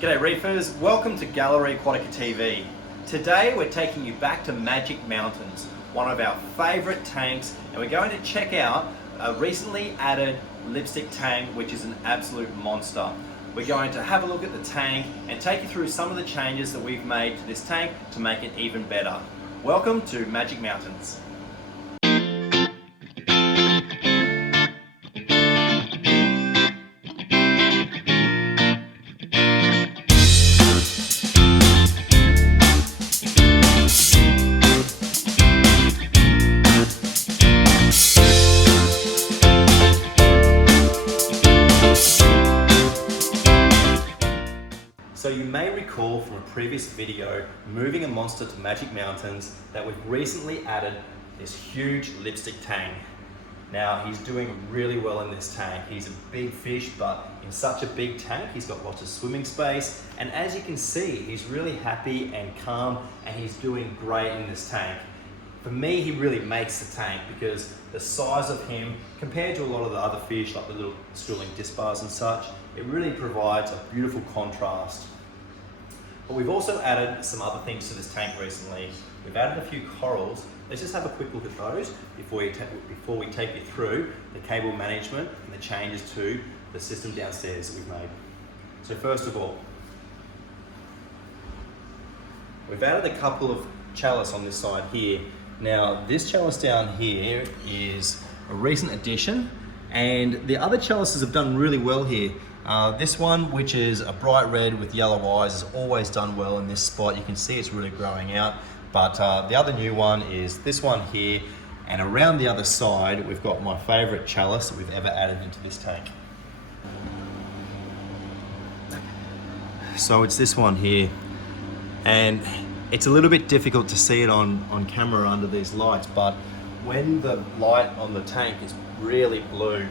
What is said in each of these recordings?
G'day Reefers, welcome to Gallery Aquatica TV. Today we're taking you back to Magic Mountains, one of our favourite tanks, and we're going to check out a recently added lipstick tank which is an absolute monster. We're going to have a look at the tank and take you through some of the changes that we've made to this tank to make it even better. Welcome to Magic Mountains. So you may recall from a previous video, moving a monster to Magic Mountains, that we've recently added this huge lipstick tank. Now he's doing really well in this tank. He's a big fish, but in such a big tank, he's got lots of swimming space. And as you can see, he's really happy and calm, and he's doing great in this tank. For me, he really makes the tank because the size of him, compared to a lot of the other fish, like the little schooling disc bars and such, it really provides a beautiful contrast. But we've also added some other things to this tank recently. We've added a few corals. Let's just have a quick look at those before we take you through the cable management and the changes to the system downstairs that we've made. So first of all, we've added a couple of chalice on this side here. Now this chalice down here is a recent addition, and the other chalices have done really well here. This one, which is a bright red with yellow eyes, has always done well in this spot. You can see it's really growing out. But the other new one is this one here, and around the other side we've got my favourite chalice that we've ever added into this tank. So it's this one here, and it's a little bit difficult to see it on camera under these lights, but when the light on the tank is really blue,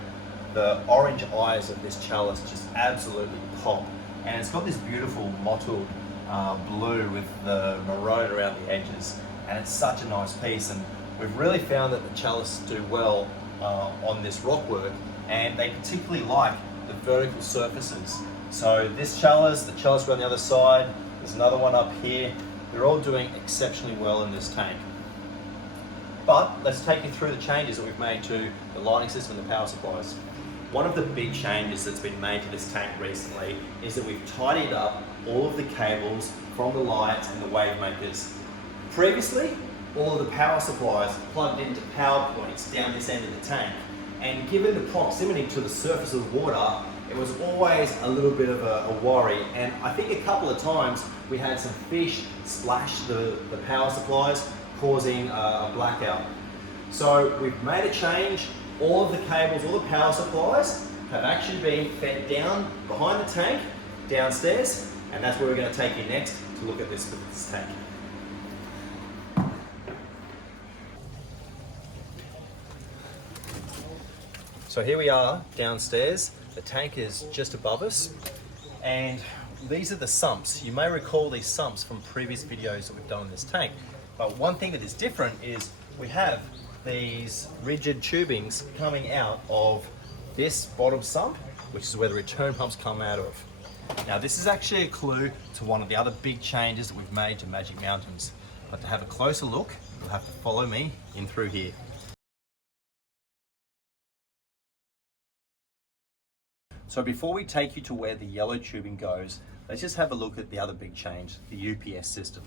the orange eyes of this chalice just absolutely pop. And it's got this beautiful mottled blue with the maroon around the edges, and it's such a nice piece. And we've really found that the chalice do well on this rock work, and they particularly like the vertical surfaces. So this chalice, the chalice around the other side, there's another one up here. They're all doing exceptionally well in this tank. But let's take you through the changes that we've made to the lighting system and the power supplies. One of the big changes that's been made to this tank recently is that we've tidied up all of the cables from the lights and the wave makers. Previously, all of the power supplies plugged into power points down this end of the tank, and given the proximity to the surface of the water, it was always a little bit of a worry, and I think a couple of times we had some fish splash the power supplies, causing a blackout. So we've made a change. All of the cables, all the power supplies have actually been fed down behind the tank, downstairs, and that's where we're going to take you next to look at this tank. So here we are downstairs. The tank is just above us, and these are the sumps. You may recall these sumps from previous videos that we've done in this tank, but one thing that is different is we have these rigid tubings coming out of this bottom sump, which is where the return pumps come out of. Now this is actually a clue to one of the other big changes that we've made to Magic Mountains. But to have a closer look, you'll have to follow me in through here. So before we take you to where the yellow tubing goes, let's just have a look at the other big change, the UPS system.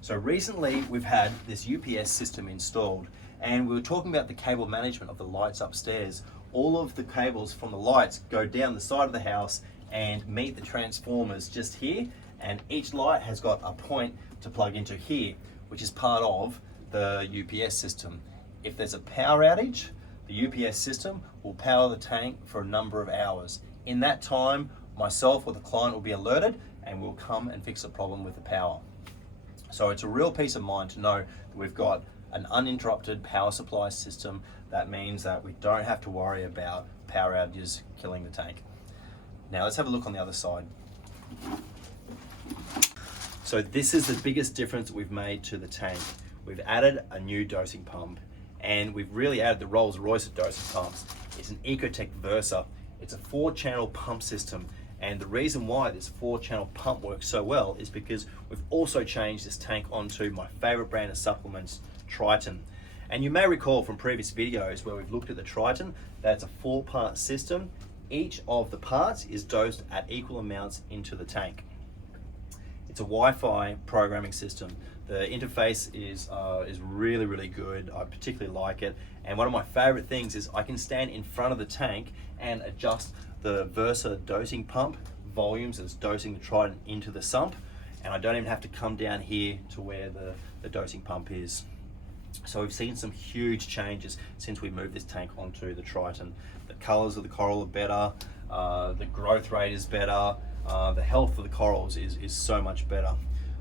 So recently we've had this UPS system installed, and we were talking about the cable management of the lights upstairs. All of the cables from the lights go down the side of the house and meet the transformers just here, and each light has got a point to plug into here, which is part of the UPS system. If there's a power outage, the UPS system will power the tank for a number of hours. In that time, myself or the client will be alerted, and we'll come and fix the problem with the power. So it's a real peace of mind to know that we've got an uninterrupted power supply system. That means that we don't have to worry about power outages killing the tank. Now let's have a look on the other side. So this is the biggest difference we've made to the tank. We've added a new dosing pump, and we've really added the Rolls-Royce of dosing pumps. It's an Ecotech Versa. It's a 4-channel pump system, And the reason why this 4-channel pump works so well is because we've also changed this tank onto my favorite brand of supplements, Triton. And you may recall from previous videos where we've looked at the Triton, that it's a 4-part system. Each of the parts is dosed at equal amounts into the tank. It's a Wi-Fi programming system. The interface is really, really good. I particularly like it. And one of my favorite things is I can stand in front of the tank and adjust the Versa dosing pump volumes as dosing the Triton into the sump. And I don't even have to come down here to where the dosing pump is. So we've seen some huge changes since we moved this tank onto the Triton. The colors of the coral are better, the growth rate is better, the health of the corals is so much better.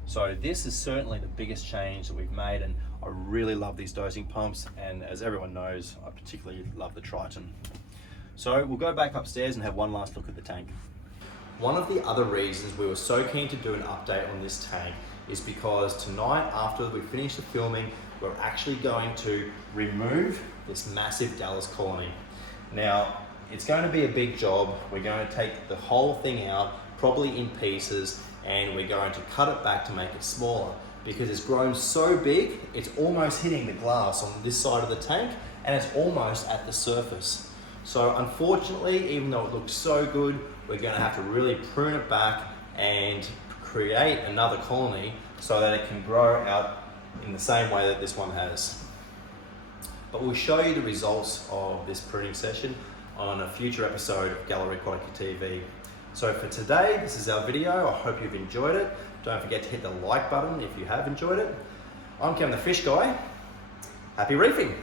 So this is certainly the biggest change that we've made, and I really love these dosing pumps, and as everyone knows, I particularly love the Triton. So we'll go back upstairs and have one last look at the tank. One of the other reasons we were so keen to do an update on this tank is because tonight, after we finish the filming, we're actually going to remove this massive Dallas colony. Now, it's going to be a big job. We're going to take the whole thing out, probably in pieces, and we're going to cut it back to make it smaller because it's grown so big, it's almost hitting the glass on this side of the tank, and it's almost at the surface. So unfortunately, even though it looks so good, we're going to have to really prune it back and create another colony so that it can grow out in the same way that this one has. But we'll show you the results of this pruning session on a future episode of Gallery Aquatica TV. So for today, this is our video. I hope you've enjoyed it. Don't forget to hit the like button if you have enjoyed it. I'm Kevin the Fish Guy. Happy reefing!